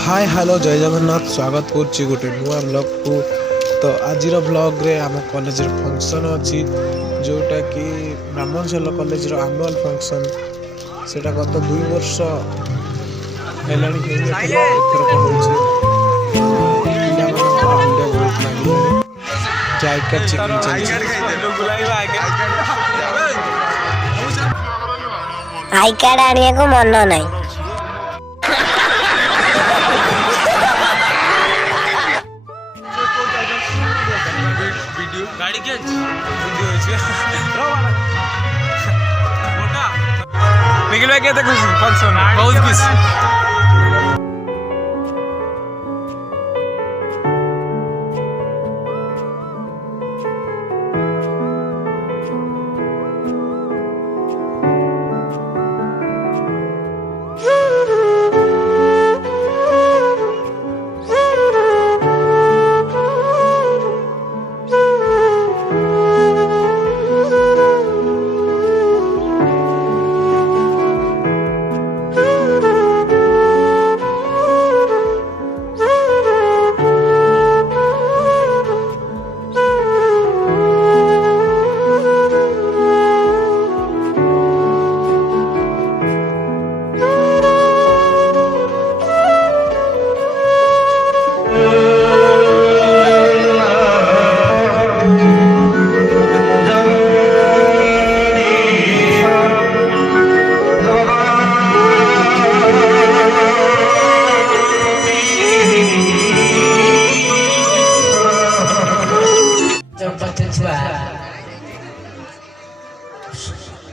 Hi hello जय जगन्नाथ स्वागत करुच्ची गोटे नुआ ब्लॉग को। तो आज ब्लॉग रे आम कॉलेज फंक्शन अच्छी जोटा कि ब्राह्मणशैल कॉलेज एनुअल फंक्शन सेटा गत 2 वर्ष आई कार्ड आने को मन नहीं। गाड़ी के वीडियो निखिल भाई कहते खुश फंक्शन बहुत खुश।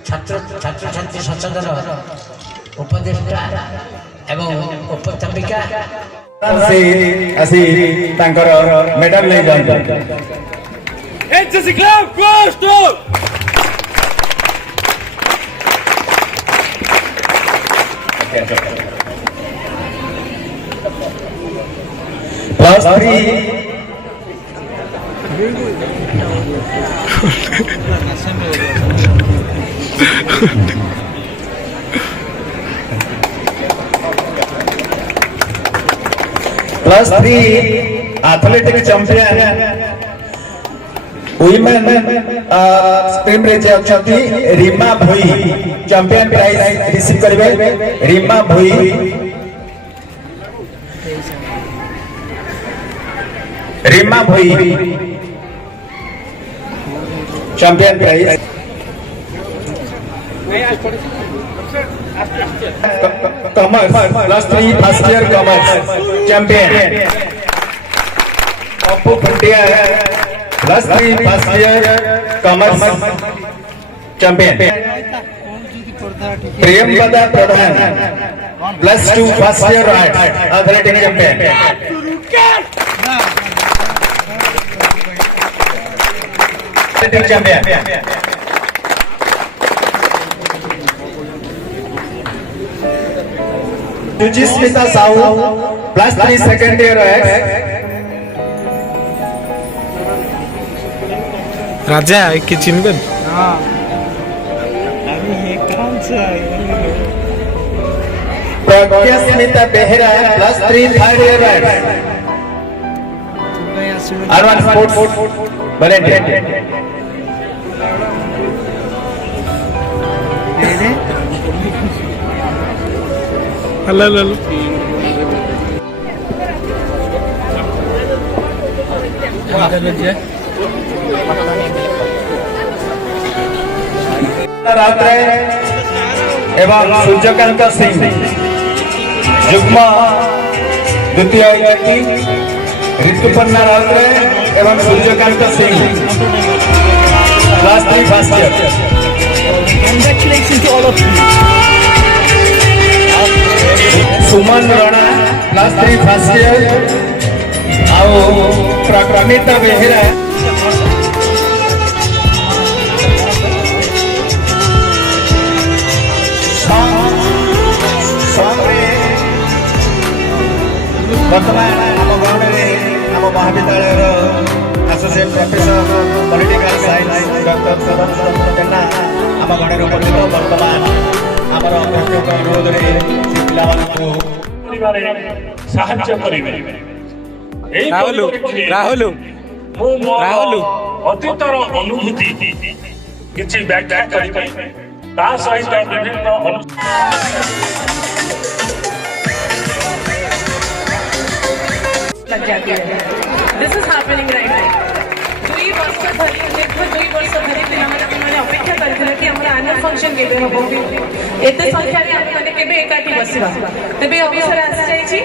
छात्र छात्री सचेतन उपदेष्टा एवं उपस्थापिका मेडल नहीं जाते +3 एथलेटिक चैंपियन वुमेन स्ट्रीम रे जे अछंती Rima Bhoi champion prize receive करबे। Rima Bhoi champion prize commerce +3 first year commerce champion Pappu Pandya +3 first year commerce champion. Priyamvada Pradhan +2 first year arts athletic champion. Suchismita Sahu +3 second year राजा कि चिन्हबेन Pragyasmita Behera +3 third year advance sports volunteer. Hello hello Ratre एवं सूर्यकांत सिंह युग्म द्वितीय व्यक्ति ऋतुपर्णा रात्रे एवं Suryakant Singh +3 first year. Congratulations to all of you. Suman Rana +3 first year आओ प्रकमिता बेहरा वर्तमान आम गाँव में आम महाविद्यालय associate professor political science doctor Sadanand Jena आम गणे उपस्थित। वर्तमान आमर अध्यक्ष अनुरोध में पिला କରିବାରେ ସାହାଯ୍ୟ କରିବେ। ଏହି ରାହୁଲ ପରିପ୍ରେକ୍ଷୀରେ ରାହୁଲ ମୁଁ ମୋର ରାହୁଲ। ଅତୀତର ଅନୁଭୂତି କିଛି ବ୍ୟାଖ୍ୟା କରିବି, ତା ସହିତ ବିଭିନ୍ନ लग जाती है। This is happening right now. 2 वर्ष धरी दीर्घ 2 वर्ष धरी पिलाମାନେ ଅପେକ୍ଷା କରିଥିଲେ କି ଆମର ଆନୁଆଲ ଫଙ୍କସନ କେବେ ହବ, ଏତେ ସଂଖ୍ୟାରେ ଆମେମାନେ କେବେ ଏକାଠି ବସିବା। ତେବେ ଅବସର ଆସିଯାଇଛି,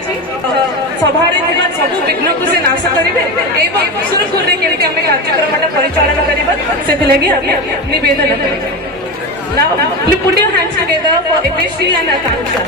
ସଭାରେ ଥିବା ସବୁ ବିଘ୍ନକୁ ସେ ନାଶ କରିବେ ଏବଂ ସୁରୁଖୁରୁରେ କେମିତି ଆମେ କାର୍ଯ୍ୟକ୍ରମଟା ପରିଚାଳନା କରିବା ସେଥିଲାଗି ଆମେ ନିବେଦନ କରିବା। Now, please put your hands together for Ebeshri and Akanksha.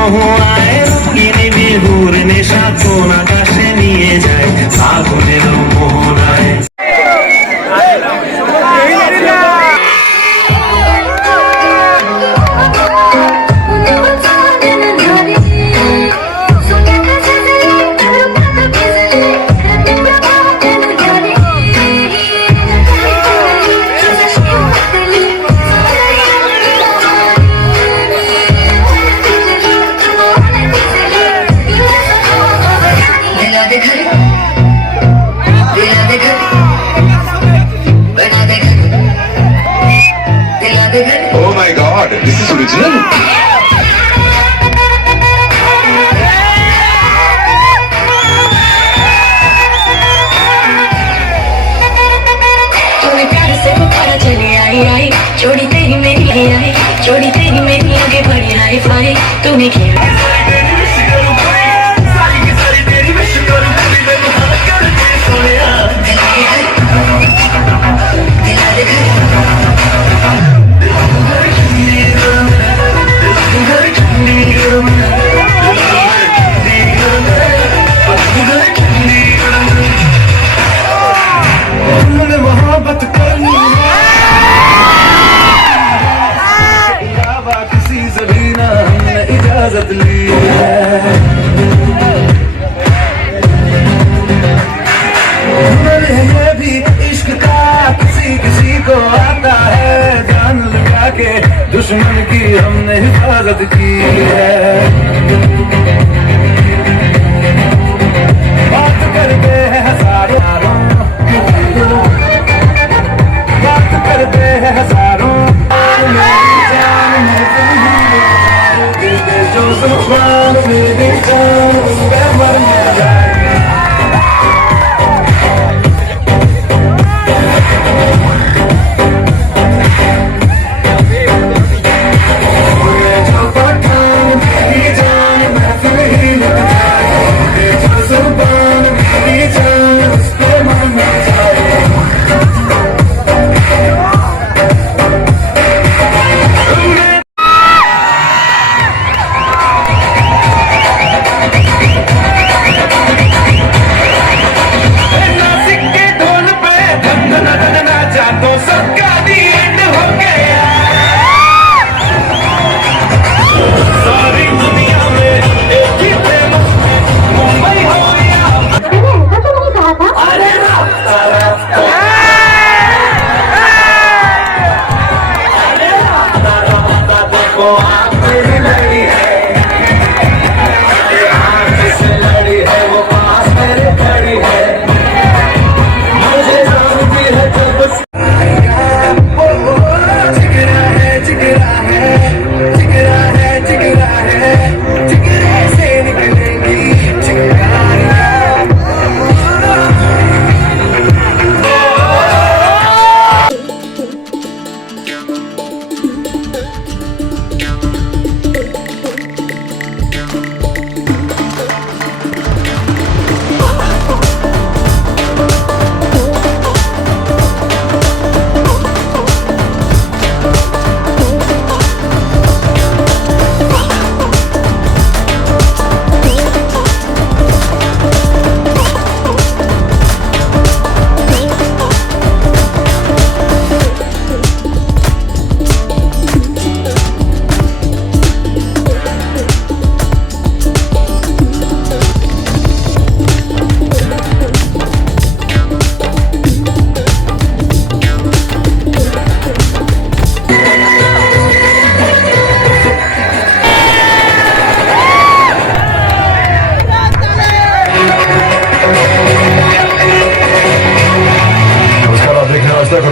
মোহ আয় রঙিনী বিহুর নেশা কোন আকাশে নিয়ে যায় ফাগুনের মোহনায় Oh my God, this is original. तुम्हें प्यार से पुकारा चली आई आई जोड़ी तेरी मेरी आई जोड़ी तेरी मेरी आगे बढ़ी हाई फाई तूने किया मोहब्बत करनी किसी जबीना हमने इजाजत ली है ये भी इश्क का किसी किसी को आता है जान लगा के दुश्मन की हमने हिफाजत की है बात करते हैं हजारों बात करते हैं हजारों जो जुबान मेरी जान उस पे मरने जाए जो पठान मेरी जान महफिल ही लग जाए जो जुबान मेरी जान उस पे मरने जाए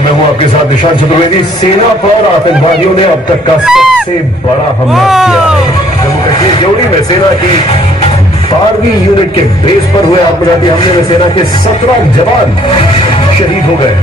मैं हूं आपके साथ निशान चतुर्वेदी। सेना पर आतंकवादियों ने अब तक का सबसे बड़ा हमला किया है। जम्मू कश्मीर जोड़ी में सेना की 12वीं यूनिट के बेस पर हुए आत्मघाती हमले में सेना के 17 जवान शहीद हो गए।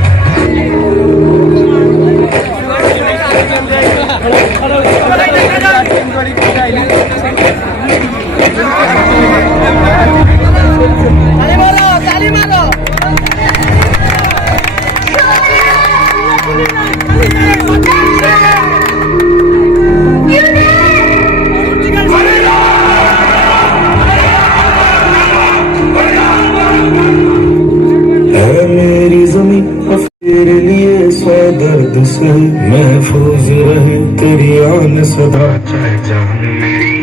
से महफूज रहे तेरी आन सदा चाहे जान मेरी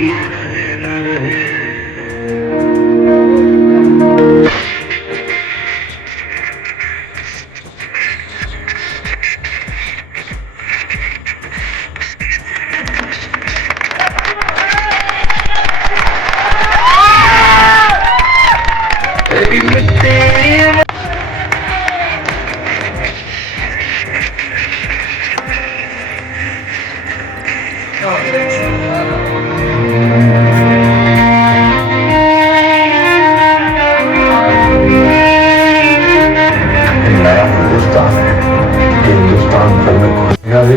नया हिंदुस्तान है हिंदुस्तान पर मैं खुशियां दे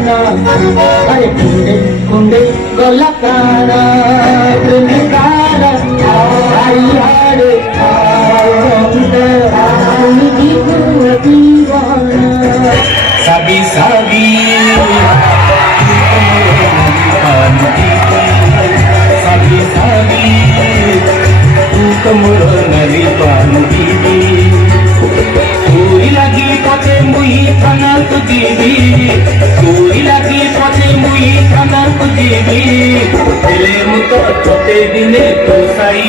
अरे कुंडे कुंडे गोलकारा प्रेमिकारा आई हारे साबी साबी साबी साबी तू कमरो नली पानु तोरी लगी पचे मुई खाना तुझीबी तोरी लगी पचे मुई खाना तुझीबी दिले मुतो छोटे दिने तो साई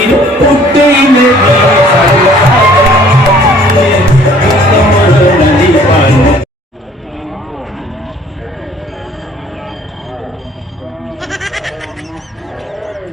उठे में